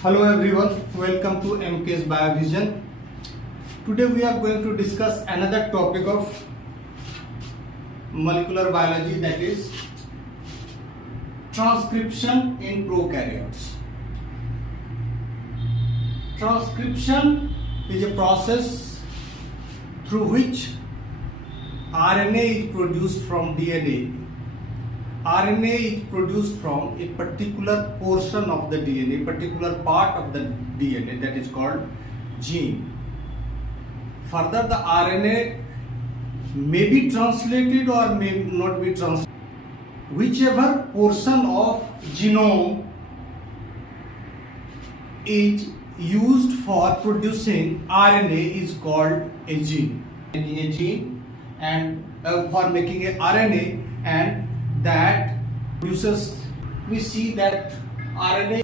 Hello everyone, welcome to MK's Biovision. Today we are going to discuss another topic of molecular biology, that is transcription in prokaryotes. Transcription is a process through which RNA is produced from DNA. RNA is produced from a particular portion of the DNA, particular part of the DNA, that is called gene. Further, the RNA may be translated or may not be translated. Whichever portion of genome is used for producing RNA is called a gene. Making a gene and for making a RNA, and that produces, we see that RNA.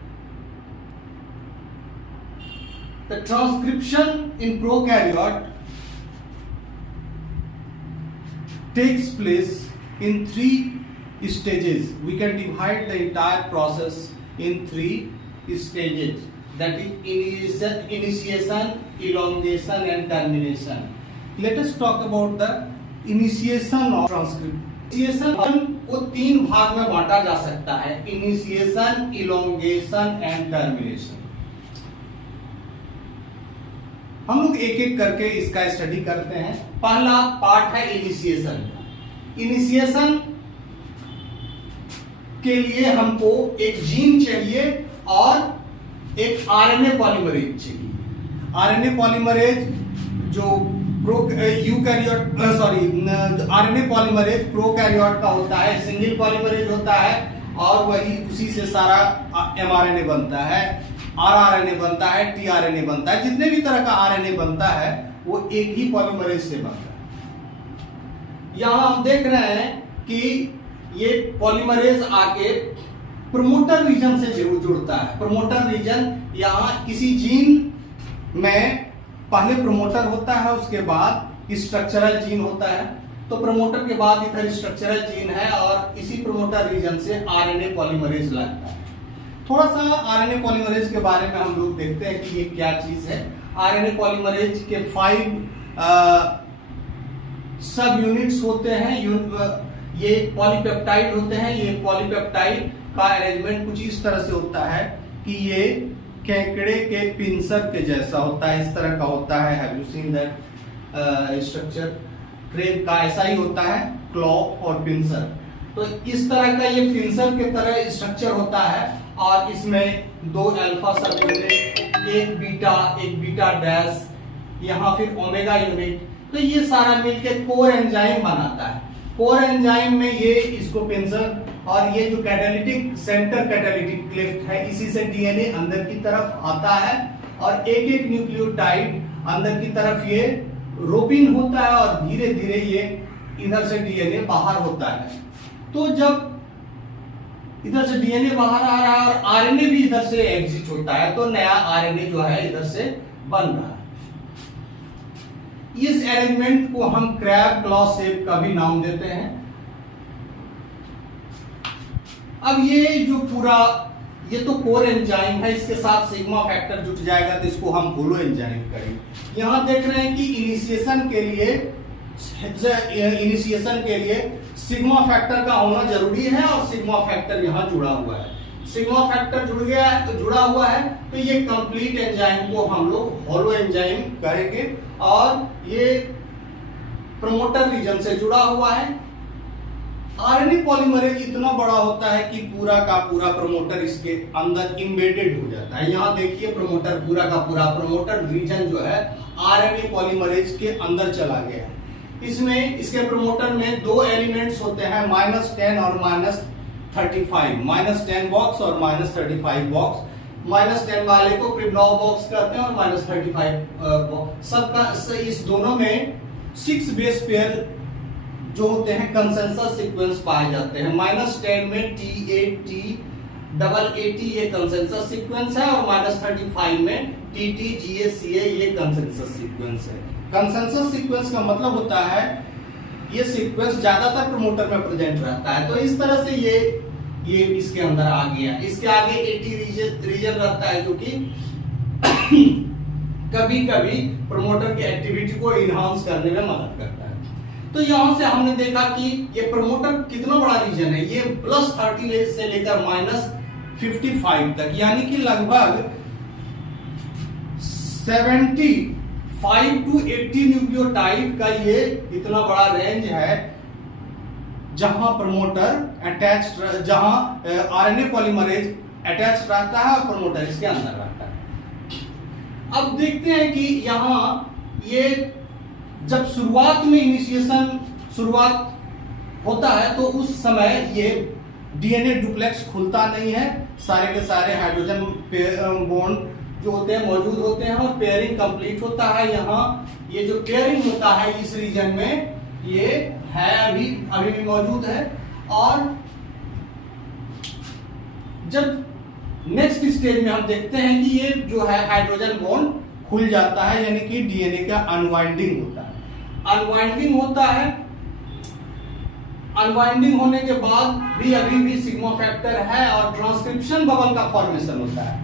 The transcription in prokaryote takes place in three stages. We can divide the entire process in three stages, that is initiation, elongation and termination. Let us talk about the initiation of transcription. Initiation को तीन भाग में बांटा जा सकता है: initiation, elongation and termination. हम लोग एक एक करके इसका स्टडी करते हैं। पहला पार्ट है इनिशिएशन। इनिशिएशन के लिए हमको एक जीन चाहिए और एक आरएनए पॉलीमरेज चाहिए। आरएनए पॉलीमरेज जो आरएनए पॉलीमरेज प्रोकैरियोट का होता है, सिंगल पॉलीमरेज होता है और वही उसी से सारा एमआरएनए बनता है, आरआरएनए बनता है, टीआरएनए बनता है। जितने भी तरह का आरएनए बनता है वो एक ही पॉलीमरेज से बनता है। यहां हम देख रहे हैं कि ये पॉलीमरेज आके प्रमोटर रीजन से जुड़ता है। प्रमोटर रीजन, यहां किसी जीन में पहले प्रमोटर होता है, उसके बाद स्ट्रक्चरल जीन होता है। तो प्रमोटर के बाद इधर स्ट्रक्चरल जीन है और इसी प्रमोटर रीजन से आरएनए पॉलीमरेज लगता है। थोड़ा सा आरएनए पॉलीमरेज के बारे में हम लोग देखते हैं कि ये क्या चीज है। आरएनए पॉलीमरेज के 5 सब यूनिट्स होते हैं। ये पॉलीपेप्टाइड होते हैं। ये पॉलीपेप्टाइड का अरेंजमेंट कुछ इस तरह से होता है कि ये केकड़े के पिंसर के जैसा होता है, इस तरह का होता है। Have you seen that structure? Crab का ऐसा ही होता है, क्लॉ और पिंसर। तो इस तरह का ये पिंसर के तरह स्ट्रक्चर होता है और इसमें 2 अल्फा सब यूनिट, एक बीटा डैश, यहाँ फिर ओमेगा यूनिट। तो ये सारा मिलकर कोर एंजाइम बनाता है। कोर एंजाइम में ये इसको पिंसर और ये जो कैटालिटिक सेंटर कैटालिटिक क्लिफ्ट है, इसी से डीएनए अंदर की तरफ आता है और एक एक न्यूक्लियोटाइड अंदर की तरफ ये रोपिन होता है और धीरे धीरे ये इधर से डीएनए बाहर होता है। तो जब इधर से डीएनए बाहर आ रहा है और आरएनए भी इधर से एग्जिट होता है, तो नया आरएनए जो है इधर से बन रहा है। इस अरेंजमेंट को हम क्रैब क्लॉ शेप का भी नाम देते हैं। अब ये जो पूरा, ये तो कोर एंजाइम है, इसके साथ सिग्मा फैक्टर जुट जाएगा तो इसको हम होलो एंजाइम करेंगे। यहां देख रहे हैं कि इनिशिएशन के लिए सिग्मा फैक्टर का होना जरूरी है और सिग्मा फैक्टर यहां जुड़ा हुआ है। सिग्मा फैक्टर जुड़ा हुआ है तो ये कंप्लीट एंजाइम को हम लोग होलो एंजाइम करेंगे और ये प्रमोटर रीजन से जुड़ा हुआ है। आरएनए पॉलीमरेज इतना बड़ा होता है कि पूरा का पूरा प्रमोटर इसके अंदर इम्बेडेड हो जाता है। यहाँ देखिए प्रमोटर, पूरा का पूरा प्रमोटर रीजन जो है आरएनए पॉलीमरेज के अंदर चला गया है। इसमें इसके प्रमोटर में 2 एलिमेंट्स होते हैं, -10 और -35, -10 बॉक्स और -35 बॉक्स। -10 वाले को प्रिब्लॉव बॉक्स कहते हैं और -35 बॉक्स। सबका इस दोनों में 6 बेस पेयर जो होते हैं कंसेंसस सीक्वेंस पाए जाते हैं। -10 में T8T AAT ये कंसेंसस सीक्वेंस है और -35 में TTGACA ये कंसेंसस सीक्वेंस है। कंसेंसस सीक्वेंस का मतलब होता है ये सीक्वेंस ज्यादातर प्रमोटर में प्रेजेंट रहता है। तो इस तरह से ये ये इसके अंदर आ गया। इसके आगे एटी रीजन रहता है जो कि कभी कभी प्रमोटर की एक्टिविटी को इनहांस करने में मदद करता है। तो यहां से हमने देखा कि ये प्रमोटर कितना बड़ा रीजन है, ये +30 से लेकर -55 तक, यानी कि लगभग 75 to 80 न्यूक्लियोटाइड का ये इतना बड़ा रेंज है जहां प्रमोटर अटैच, जहां आरएनए पॉलीमरेज अटैच रहता है और प्रमोटर इसके अंदर रहता है। अब देखते हैं कि यहां ये जब शुरुआत में इनिशिएशन शुरुआत होता है तो उस समय ये डीएनए डुप्लेक्स खुलता नहीं है, सारे के सारे हाइड्रोजन बॉन्ड जो होते हैं मौजूद होते हैं और पेयरिंग कंप्लीट होता है। यहाँ ये जो पेयरिंग होता है इस रीजन में ये है अभी भी मौजूद है। और जब नेक्स्ट स्टेज में हम देखते हैं कि ये जो है हाइड्रोजन बॉन्ड खुल जाता है, यानी कि डीएनए का अनवाइंडिंग होता है। अनवाइंडिंग होता है, अनवाइंडिंग होने के बाद भी अभी भी सिग्मा फैक्टर है और ट्रांसक्रिप्शन बबल का फॉर्मेशन होता है।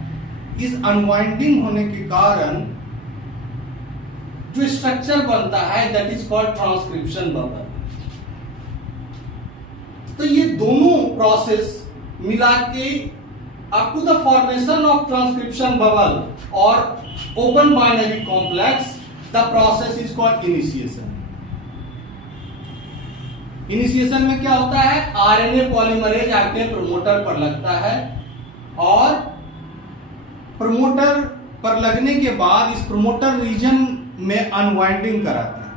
इस अनवाइंडिंग होने के कारण जो स्ट्रक्चर बनता है that is called transcription bubble. तो ये दोनों प्रोसेस मिला के up to the formation of transcription bubble और open binary complex the process is called initiation. Initiation में क्या होता है, आरएनए पॉलीमरेज आके प्रमोटर पर लगता है और प्रमोटर पर लगने के बाद इस प्रमोटर रीजन में अनवाइंडिंग कराता है।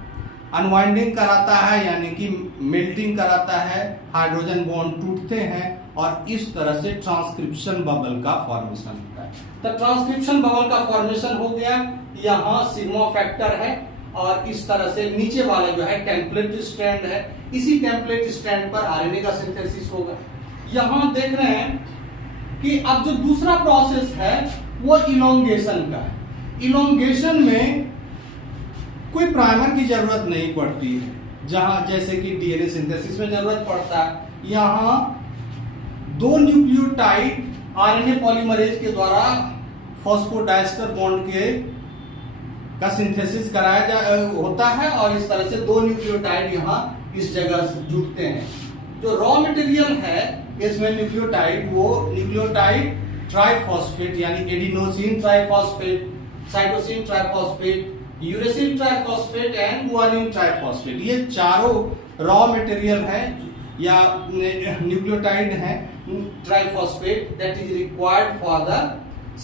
अनवाइंडिंग कराता है यानी कि मेल्टिंग कराता है, हाइड्रोजन बॉन्ड टूटते हैं और इस तरह से ट्रांसक्रिप्शन बबल का फॉर्मेशन होता है। तो ट्रांसक्रिप्शन बबल का फॉर्मेशन हो गया, यहाँ सिग्मा फैक्टर है और इस तरह से नीचे वाले जो है टेम्पलेट स्ट्रैंड है, इसी टेम्पलेट स्ट्रैंड पर आरएनए का सिंथेसिस होगा। यहाँ देख रहे हैं कि अब जो दूसरा प्रोसेस है वो इलोंगेशन का है। इलोंगेशन में कोई प्राइमर की जरूरत नहीं पड़ती है, जहां जैसे कि डीएनए सिंथेसिस में जरूरत पड़ता है। यहां 2 न्यूक्लियोटाइड आरएनए पॉलीमरेज के द्वारा फॉस्फोडाइस्टर बॉन्ड के का सिंथेसिस कराया होता है और इस तरह से 2 न्यूक्लियोटाइड यहाँ इस जगह जुड़ते हैं। जो रॉ मटेरियल है इसमें न्यूक्लियोटाइड, वो न्यूक्लियोटाइड ट्राइफॉस्फेट यानी adenosine triphosphate, cytosine triphosphate, uracil triphosphate and guanine triphosphate, ये चारों रॉ मटेरियल है या न्यूक्लियोटाइड है triphosphate that is required for the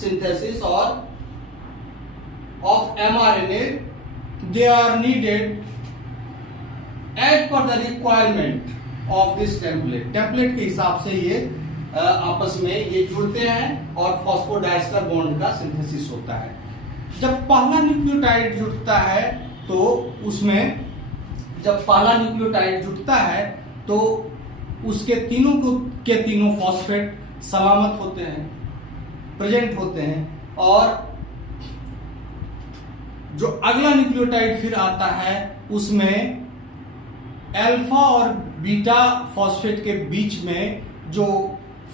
synthesis और of mRNA. They are needed as per the requirement of this template. Template के हिसाब से ये आपस में ये जुड़ते हैं और फॉस्फोडाइस्टर बॉन्ड का सिंथेसिस होता है। जब पहला न्यूक्लियोटाइड जुड़ता है तो उसमें जब पहला न्यूक्लियोटाइड जुड़ता है तो उसके तीनों फॉस्फेट सलामत होते हैं, प्रेजेंट होते हैं और जो अगला न्यूक्लियोटाइड फिर आता है उसमें अल्फा और बीटा फॉस्फेट के बीच में जो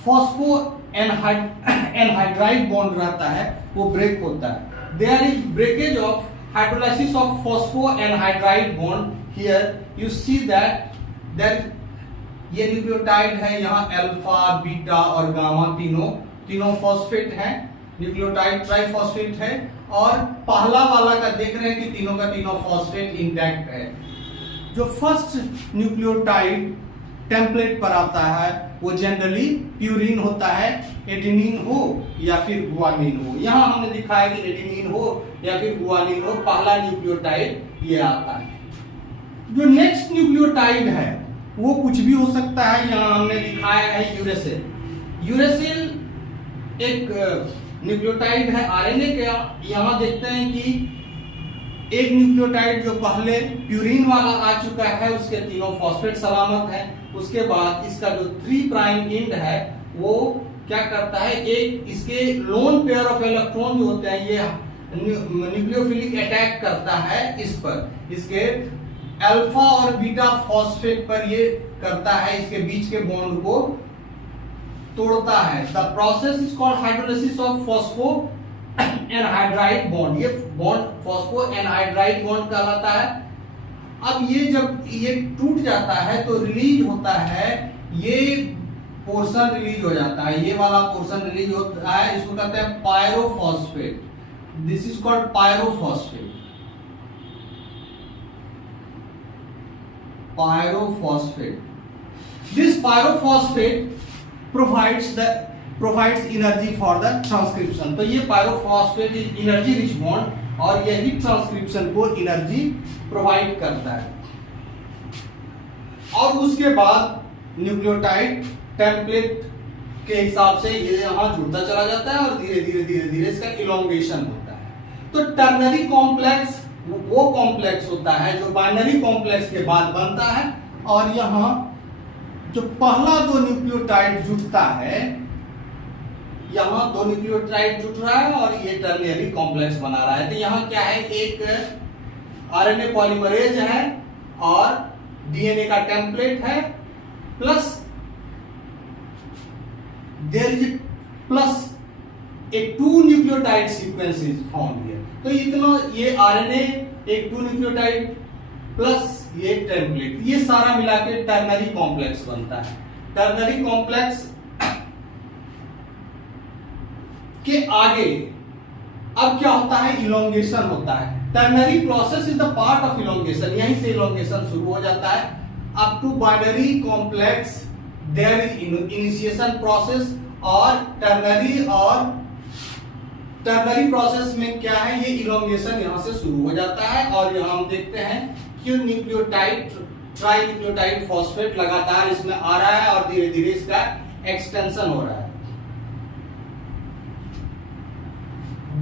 फॉस्फो एनहाइड्राइड बॉन्ड रहता है वो ब्रेक होता है। There is breakage of hydrolysis of phospho anhydride bond. Here you see that ये न्यूक्लियोटाइड है, यहाँ अल्फा बीटा और गामा तीनों फॉस्फेट हैं, न्यूक्लियोटाइड ट्राइफॉस्फेट है और पहला वाला का देख रहे हैं कि तीनों का तीनों फॉस्फेट इंटैक्ट है। जो फर्स्ट न्यूक्लियोटाइड टेम्पलेट पर आता है वो जनरली प्यूरिन होता है, एडेनिन हो या फिर गुआनिन हो। यहां हमने दिखाया कि एडेनिन हो या फिर गुआनिन हो, पहला न्यूक्लियोटाइड ये आता है। जो नेक्स्ट न्यूक्लियोटाइड है वो कुछ भी हो सकता है, यहां हमने दिखाया है यूरेसिल। यूरेसिल एक न्यूक्लियोटाइड है आरएनए का। यहां देखते हैं कि एक न्यूक्लियोटाइड जो पहले प्यूरिन वाला आ चुका है उसके तीनों फॉस्फेट सलामत है। उसके बाद इसका जो 3 प्राइम एंड है वो क्या करता है, एक इसके लोन पेयर ऑफ इलेक्ट्रॉन जो होते हैं ये न्यूक्लियोफिलिक अटैक करता है इस पर, इसके अल्फा और बीटा फॉस्फेट पर ये करता है, इसके बीच के बॉन्ड को तोड़ता है। The process is called hydrolysis of phospho anhydride bond. ये बॉन्ड फॉस्फो एनहाइड्राइड बॉन्ड कहलाता है। अब ये जब ये टूट जाता है तो रिलीज होता है, ये पोर्शन रिलीज हो जाता है, ये वाला पोर्शन रिलीज होता है, इसको कहते हैं pyrophosphate. This is called pyrophosphate. Pyrophosphate, this pyrophosphate provides energy for the transcription. तो ये pyrophosphate is energy rich bond और यही ट्रांसक्रिप्शन को एनर्जी प्रोवाइड करता है। और उसके बाद न्यूक्लियोटाइड टेम्पलेट के हिसाब से ये यहां जुड़ता चला जाता है और धीरे धीरे इसका इलोंगेशन होता है। तो टर्नरी कॉम्प्लेक्स वो कॉम्प्लेक्स होता है जो बाइनरी कॉम्प्लेक्स के बाद बनता है, और यहां जो पहला दो न्यूक्लियोटाइड जुड़ता है, यहां दो न्यूक्लियोटाइड जुड़ रहा है और ये टर्नरी कॉम्प्लेक्स बना रहा है। तो यहां क्या है, एक आरएनए पॉलीमरेज है और डीएनए का टेम्पलेट है, plus there is plus a 2 nucleotide sequence is found here. तो इतना ये आरएनए एक 2 न्यूक्लियोटाइड प्लस ये टेम्पलेट, ये सारा मिला के टर्नरी कॉम्प्लेक्स बनता है। टर्नरी कॉम्प्लेक्स के आगे अब क्या होता है, इलोंगेशन होता है। Ternary process is the part of elongation, यहीं से इलोंगेशन शुरू हो जाता है। Up to binary complex there is initiation process, और टर्नरी प्रोसेस में क्या है, ये इलोंगेशन यहां से शुरू हो जाता है। और यहां हम देखते हैं कि न्यूक्लियोटाइड ट्राई न्यूक्लियोटाइड फॉस्फेट लगातार इसमें आ रहा है और धीरे धीरे इसका एक्सटेंशन हो रहा है।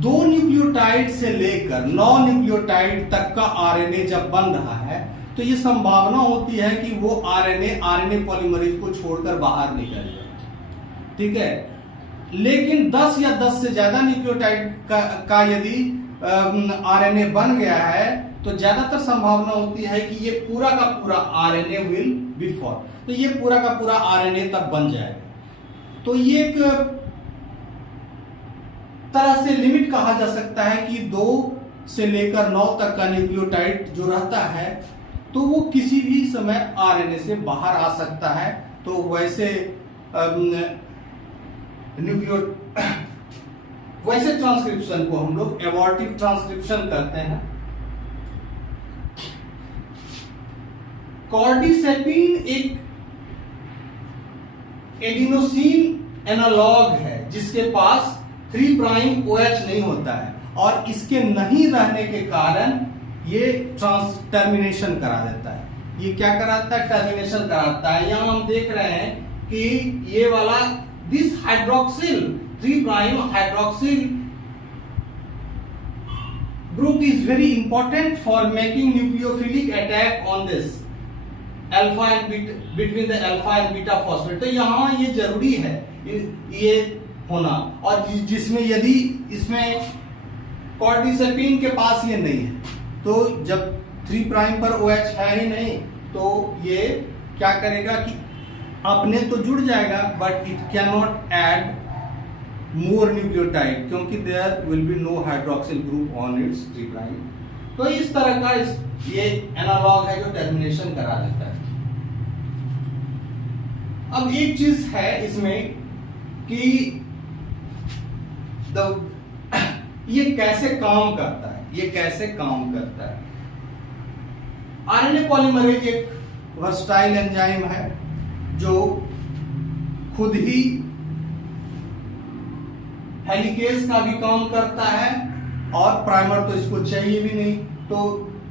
2 न्यूक्लियोटाइड से लेकर 9 न्यूक्लियोटाइड तक का आरएनए जब बन रहा है तो ये संभावना होती है कि वो आरएनए पॉलीमरेज को छोड़कर बाहर निकल जाए, ठीक है। लेकिन 10 या 10 से ज्यादा न्यूक्लियोटाइड का यदि आरएनए बन गया है तो ज्यादातर संभावना होती है कि ये पूरा का पूरा आरएनए विल बी फॉर्म, तो ये पूरा का पूरा आरएनए तब बन जाएगा। तो ये एक तरह से लिमिट कहा जा सकता है कि 2 से लेकर 9 तक का न्यूक्लियोटाइड जो रहता है तो वो किसी भी समय आरएनए से बाहर आ सकता है। तो वैसे वैसे ट्रांसक्रिप्शन को हम लोग एबॉर्टिव ट्रांसक्रिप्शन कहते हैं। कॉर्डिसेपिन एक एडिनोसिन एनालॉग है जिसके पास 3 प्राइम OH नहीं होता है, और इसके नहीं रहने के कारण ये टर्मिनेशन करा देता है। ये क्या कराता है, टर्मिनेशन कराता है। यहां हम देख रहे हैं कि ये वाला this hydroxyl 3 prime hydroxyl group is very important for making nucleophilic attack on this alpha and between the alpha and beta phosphate. तो यहां ये जरूरी है ये होना, और जिसमें यदि इसमें कॉर्डिसेपिन के पास ये नहीं है तो जब 3 प्राइम पर OH है ही नहीं तो ये क्या करेगा कि अपने तो जुड़ जाएगा but it can not add more nucleotide क्योंकि there will be no hydroxyl group on its 3 prime. तो इस तरह का ये एनालॉग है जो टर्मिनेशन करा देता है। अब एक चीज है इसमें कि ये कैसे काम करता है, ये कैसे काम करता है। आरएनए पॉलीमरेज एक वर्सटाइल एंजाइम है जो खुद ही हेलिकेज का भी काम करता है और प्राइमर तो इसको चाहिए भी नहीं। तो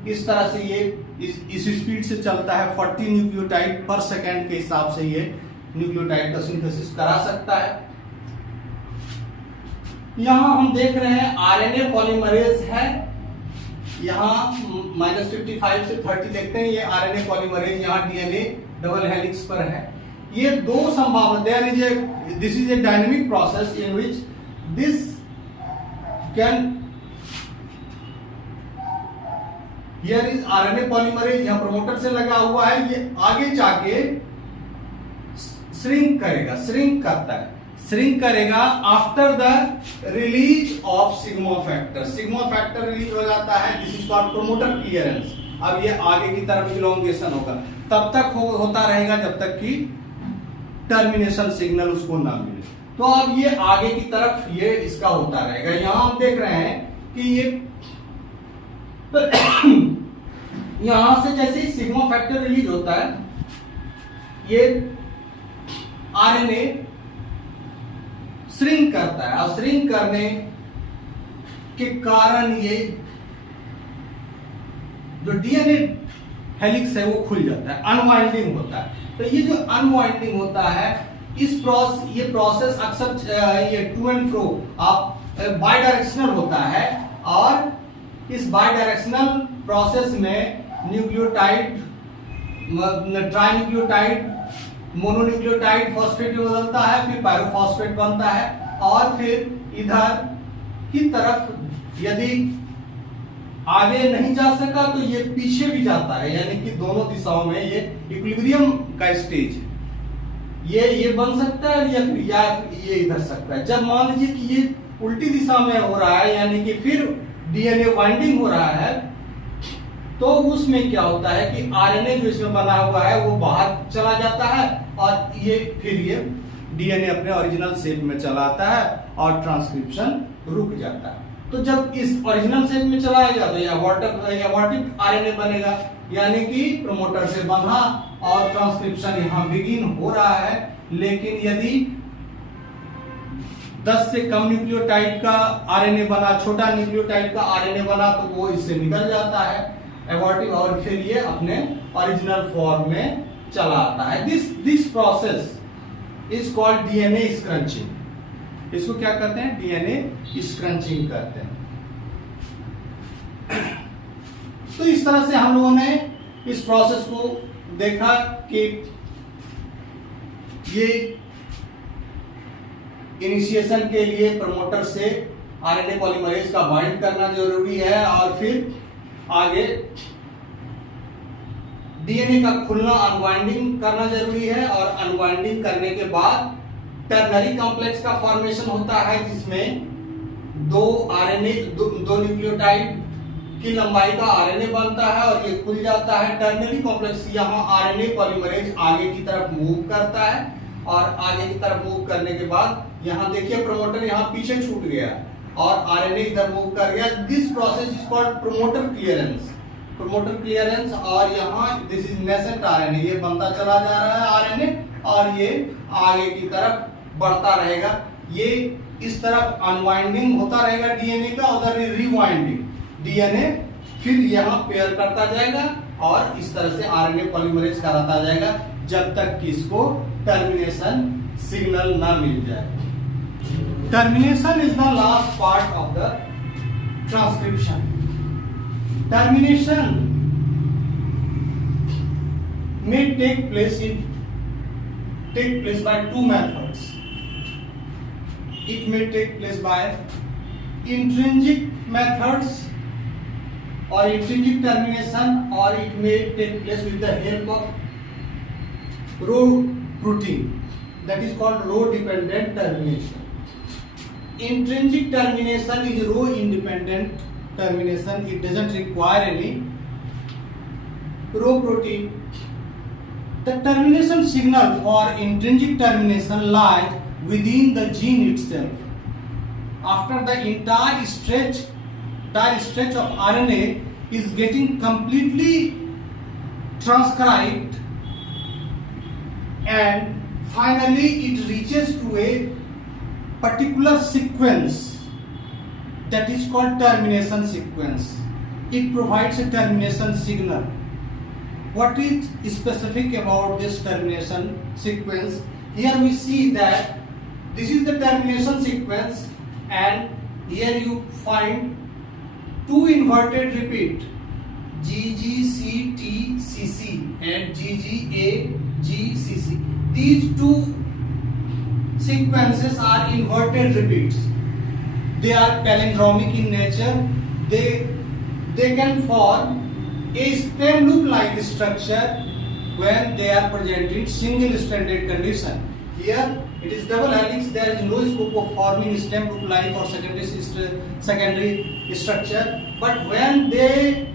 इस तरह से ये इस स्पीड से चलता है 40 न्यूक्लियोटाइड पर सेकेंड के हिसाब से ये न्यूक्लियोटाइड का सिंथेसिस करा सकता है। यहां हम देख रहे हैं आरएनए पॉलीमरेज है, यहां -55 से 30 देखते हैं, ये आरएनए पॉलीमरेज यहां डीएनए डबल हेलिक्स पर है। ये 2 संभावना, this is a dynamic process in which this can, here is RNA polymerase, यहां प्रोमोटर से लगा हुआ है, ये आगे जाके श्रिंक करेगा, श्रिंक करता है, श्रिंक करेगा after the release of sigma factor. Sigma factor release हो जाता है, this is called promoter clearance. अब ये आगे की तरफ इलोंगेशन होगा, तब तक होता रहेगा जब तक कि टर्मिनेशन सिग्नल उसको ना मिले। तो अब ये आगे की तरफ ये इसका होता रहेगा। यहां हम देख रहे हैं कि ये यहां से जैसे ही सिग्मा फैक्टर रिलीज होता है, ये आरएनए श्रिंक करता है, और श्रिंक करने के कारण ये जो डीएनए हेलिक्स है वो खुल जाता है, अनवाइंडिंग होता है। तो ये जो अनवाइंडिंग होता है, ये प्रोसेस अक्सर ये टू एंड फ्रो आप बाई डायरेक्शनल होता है, और इस बाई डायरेक्शनल प्रोसेस में न्यूक्लियोटाइड, ट्राइन्यूक्लियोटाइड, मोनोन्यूक्लियोटाइड फॉस्फेट में बदलता है, फिर पायरोफॉस्फेट बनता है, और फिर इधर की तरफ यदि आगे नहीं जा सका तो ये पीछे भी जाता है, यानी कि दोनों दिशाओं में ये इक्विलिब्रियम का स्टेज ये बन सकता है, या ये इधर सकता है। जब मान लीजिए कि ये उल्टी दिशा में हो रहा है, यानी कि फिर डीएनए बाइंडिंग हो रहा है, तो उसमें क्या होता है कि आरएनए जो इसमें बना हुआ है वो बाहर चला जाता है, और फिर ये डीएनए अपने ओरिजिनल शेप में चला आता है और ट्रांसक्रिप्शन रुक जाता है। तो जब इस ओरिजिनल शेप में चला आएगा तो एबॉर्टिक आरएनए बनेगा, यानी कि प्रमोटर से बंधा और ट्रांसक्रिप्शन यहां बिगिन हो रहा है। लेकिन यदि 10 से कम न्यूक्लियोटाइड का आरएनए बना, छोटा न्यूक्लियोटाइड का आरएनए बना, तो वो इससे निकल जाता है एबॉर्टिक, और फिर ये अपने ओरिजिनल फॉर्म में चला आता है। This process is called DNA scrunching. इसको क्या कहते हैं? डीएनए स्क्रंचिंग कहते हैं। तो इस तरह से हम लोगों ने इस प्रोसेस को देखा कि ये इनिशिएशन के लिए प्रमोटर से आरएनए पॉलीमरेज का बाइंड करना जरूरी है, और फिर आगे डीएनए का खुलना, अनवाइंडिंग करना जरूरी है, और अनवाइंडिंग करने के बाद टर्नरी कॉम्प्लेक्स का फॉर्मेशन होता है, जिसमें दो न्यूक्लियोटाइड की लंबाई का आरएनए बनता है, और ये खुल जाता है। टर्नरी कॉम्प्लेक्स यहाँ आरएनए पॉलीमरेज आगे की तरफ मूव करता है, और आगे की तरफ मूव करने के बाद यहाँ देखिए प्रमोटर यहाँ पीछे छूट गया और आरएनए इधर मूव कर गया। This process is called promoter clearance. Promoter clearance, और यहाँ दिस इज नेसेंट आरएनए, ये बनता चला जा रहा है आरएनए, और ये आगे की तरफ बढ़ता रहेगा। ये इस तरफ अनवाइंडिंग होता रहेगा डीएनए का, उधर रिवाइंडिंग, डीएनए फिर यहाँ पेयर करता जाएगा, और इस तरह से आरएनए पॉलीमरेज कराता जाएगा जब तक कि इसको टर्मिनेशन सिग्नल ना मिल जाए। Termination is the last part of the transcription. Termination may take place by two methods. It may take place by intrinsic methods or intrinsic termination, or it may take place with the help of row protein, that is called row dependent termination. Intrinsic termination is row independent termination. It doesn't require any row protein. The termination signal for intrinsic termination lies within the gene itself. After the entire stretch of RNA is getting completely transcribed, and finally it reaches to a particular sequence that is called termination sequence. It provides a termination signal. What is specific about this termination sequence? Here we see that this is the termination sequence, and here you find two inverted repeat GGCTCC and GGAGCC. These two sequences are inverted repeats. They are palindromic in nature. They can form a stem loop like structure when they are present in single stranded condition. Here it is double helix. There is no scope of forming stem loop like or secondary structure. But when they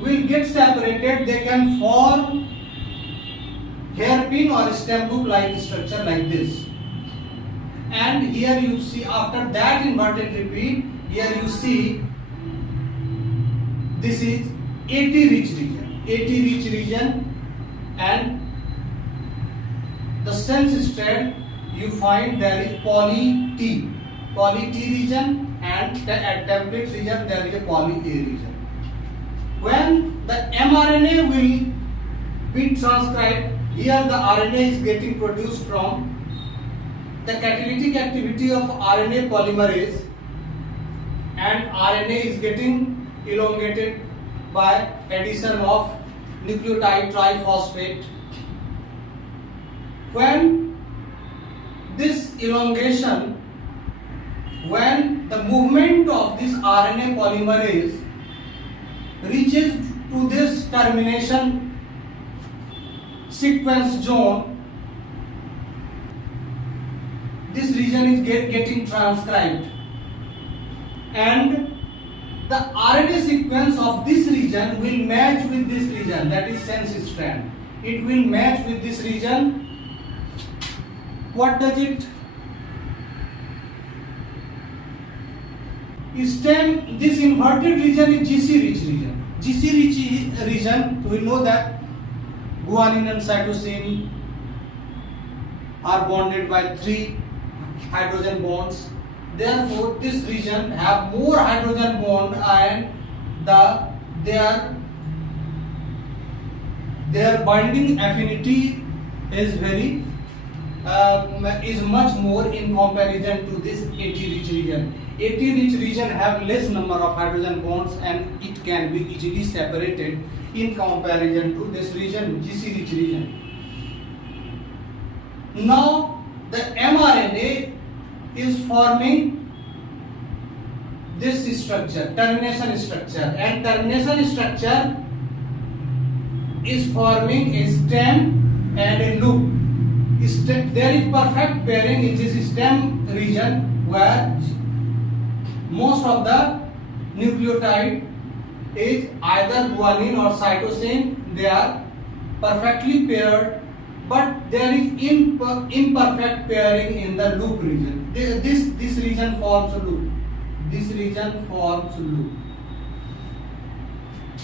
will get separated, they can form hairpin or stem loop like structure like this. And here you see, after that inverted repeat, here you see this is AT rich region, and the sense strand you find there is poly T region, and at template region there is a poly A region. When the mRNA will be transcribed, here the RNA is getting produced from the catalytic activity of RNA polymerase, and RNA is getting elongated by addition of nucleotide triphosphate. When this elongation, when the movement of this RNA polymerase reaches to this termination sequence zone, this region is getting transcribed, and the RNA sequence of this region will match with this region, that is sense strand. It will match with this region. What does it? Stem, this inverted region is GC rich region. GC rich region, we know that guanine and cytosine are bonded by 3 hydrogen bonds. Therefore, this region have more hydrogen bond, and their binding affinity is much more in comparison to this AT rich region. AT rich region have less number of hydrogen bonds, and it can be easily separated in comparison to this region, GC rich region. Now the mRNA is forming this structure, termination structure, and termination structure is forming a stem and a loop. There is perfect pairing in this stem region where most of the nucleotide is either guanine or cytosine. They are perfectly paired, but there is imperfect pairing in the loop region. This region forms a loop. This region forms a loop.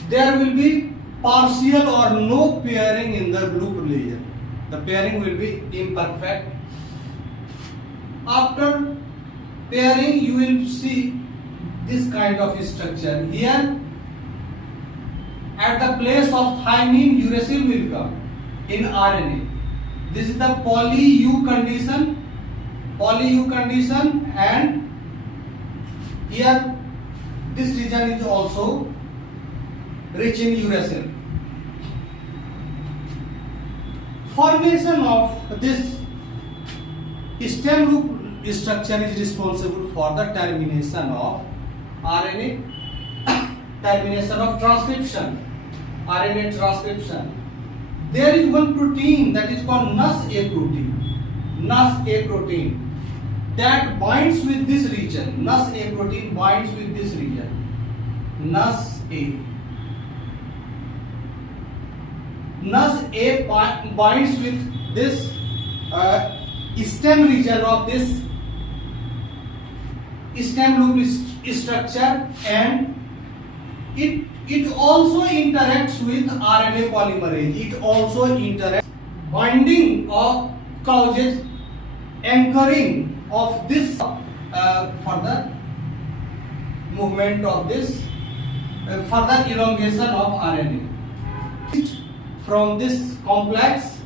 There will be partial or no pairing in the loop region. The pairing will be imperfect. After pairing, you will see this kind of structure. Here, at the place of thymine, uracil will come in RNA. This is the poly U condition, and here this region is also rich in uracil. Formation of this stem loop structure is responsible for the termination of RNA, termination of transcription, RNA transcription. There is one protein that is called NUS-A protein, that binds with this region. NUS-A protein binds with this region. NUS-A binds with this stem region of this stem loop structure, and it also interacts with RNA polymerase. It also interacts, binding or causes anchoring of this further movement of this further elongation of RNA. From this complex,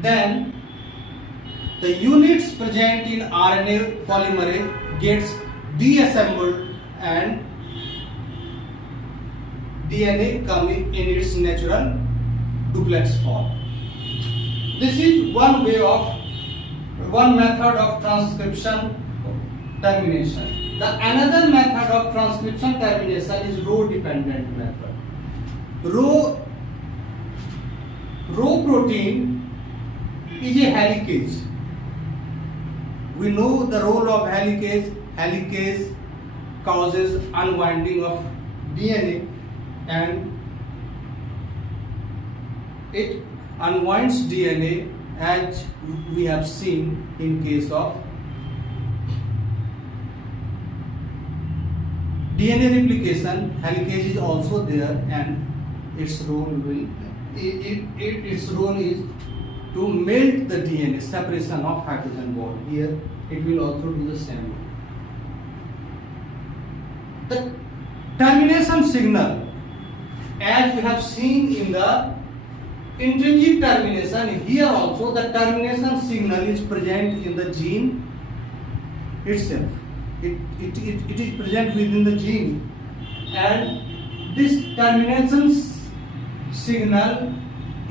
then the units present in RNA polymerase gets deassembled and DNA comes in its natural duplex form. This is one method of transcription termination. The another method of transcription termination is row dependent method. Row protein is a helicase. We know the role of helicase. Helicase causes unwinding of DNA and it unwinds DNA as we have seen in case of DNA replication. Helicase is also there and its role is to melt the DNA, separation of hydrogen bond. Here it will also do the same. The termination signal, as we have seen in the intrinsic termination, here also the termination signal is present in the gene itself. It is present within the gene, and this termination signal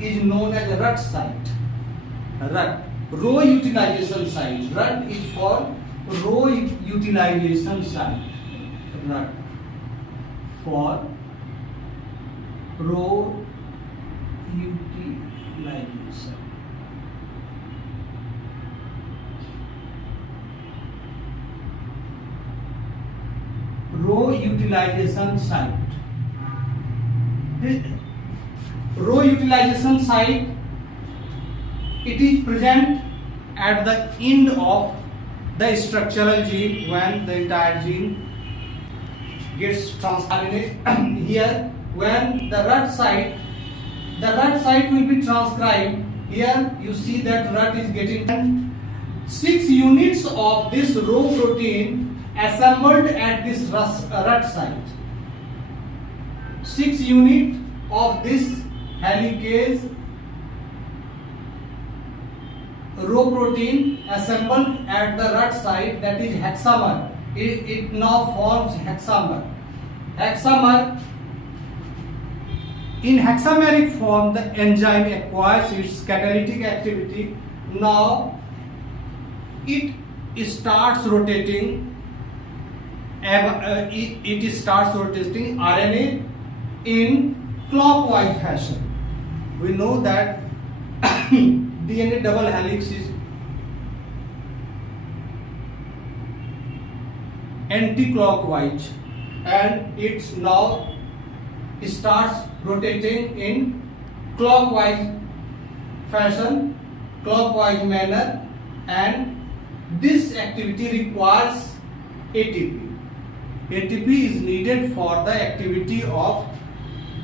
is known as RUT site. RUT, row utilization site. RUT is for row utilization site. RUT for row utilization. Row utilization site. Row utilization site, it is present at the end of the structural gene when the entire gene gets transcribed. Here, when the RUT site will be transcribed. Here you see that RUT is getting 6 units of this row protein assembled at this RUT site. 6 units of this helicase row protein assembled at the RUT site, that is hexamer. It now forms hexamer. Hexamer. In hexameric form, the enzyme acquires its catalytic activity. Now it starts rotating. It starts rotating RNA in clockwise fashion. We know that DNA double helix is anti-clockwise, and it now starts rotating in clockwise fashion, clockwise manner, and this activity requires ATP. ATP is needed for the activity of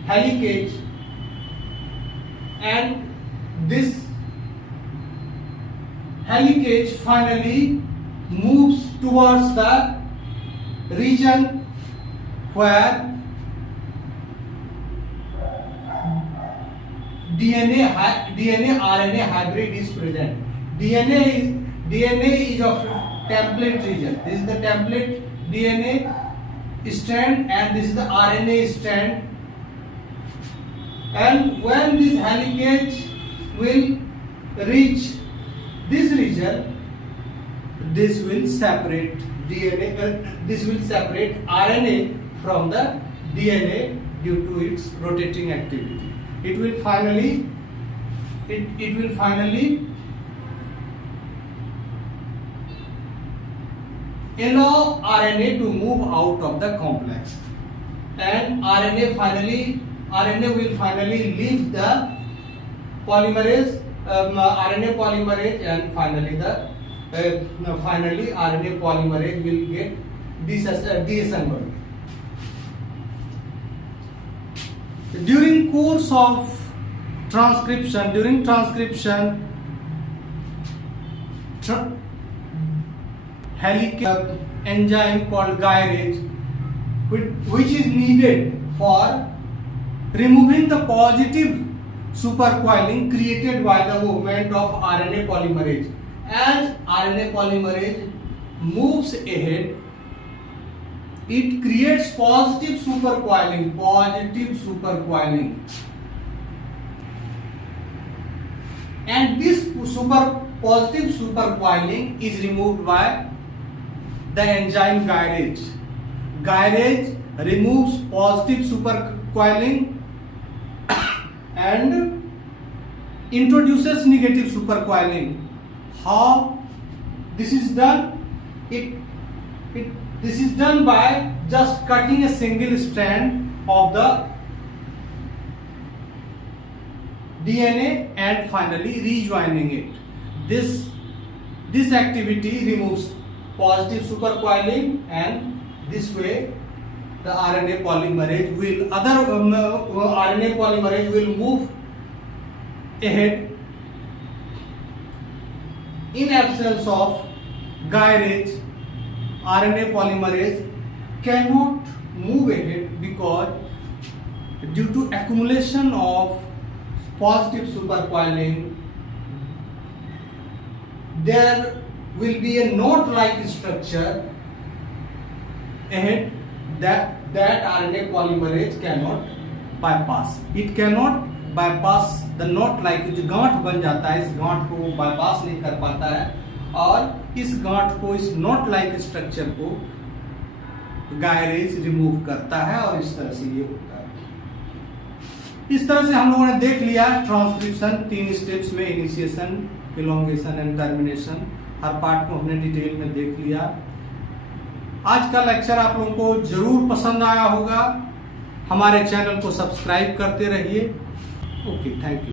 helicase, and this helicase finally moves towards the region where DNA RNA hybrid is present. DNA is of template region. This is the template DNA strand and this is the RNA strand. And when this helicase will reach this region, this will separate RNA from the DNA due to its rotating activity. It will finally allow RNA to move out of the complex, and RNA will finally leave the polymerase, RNA polymerase, and finally RNA polymerase will get disassembled. During course of transcription, helicase enzyme called gyrase, which is needed for removing the positive supercoiling created by the movement of RNA polymerase. As RNA polymerase moves ahead, it creates positive supercoiling, and this positive supercoiling is removed by the enzyme gyrase. Gyrase removes positive supercoiling and introduces negative supercoiling. How this is done? This is done by just cutting a single strand of the DNA and finally rejoining it. This activity removes positive supercoiling, and this way the RNA polymerase will move ahead. In absence of gyrase, RNA polymerase cannot move ahead because due to accumulation of positive supercoiling, there will be a knot-like structure ahead that RNA polymerase cannot bypass. It cannot bypass the knot-like, जो गांठ बन जाता है, इस गांठ को bypass नहीं कर पाता है, और इस गांठ को, इस knot-like स्ट्रक्चर को गायरेज रिमूव करता है, और इस तरह से ये होता है। इस तरह से हम लोगों ने देख लिया ट्रांसक्रिप्शन 3 स्टेप्स में, initiation, elongation and termination. Her part को हमने डिटेल में देख लिया। आज का लेक्चर आप लोगों को जरूर पसंद आया होगा। हमारे चैनल को सब्सक्राइब करते रहिए। Okay, thank you.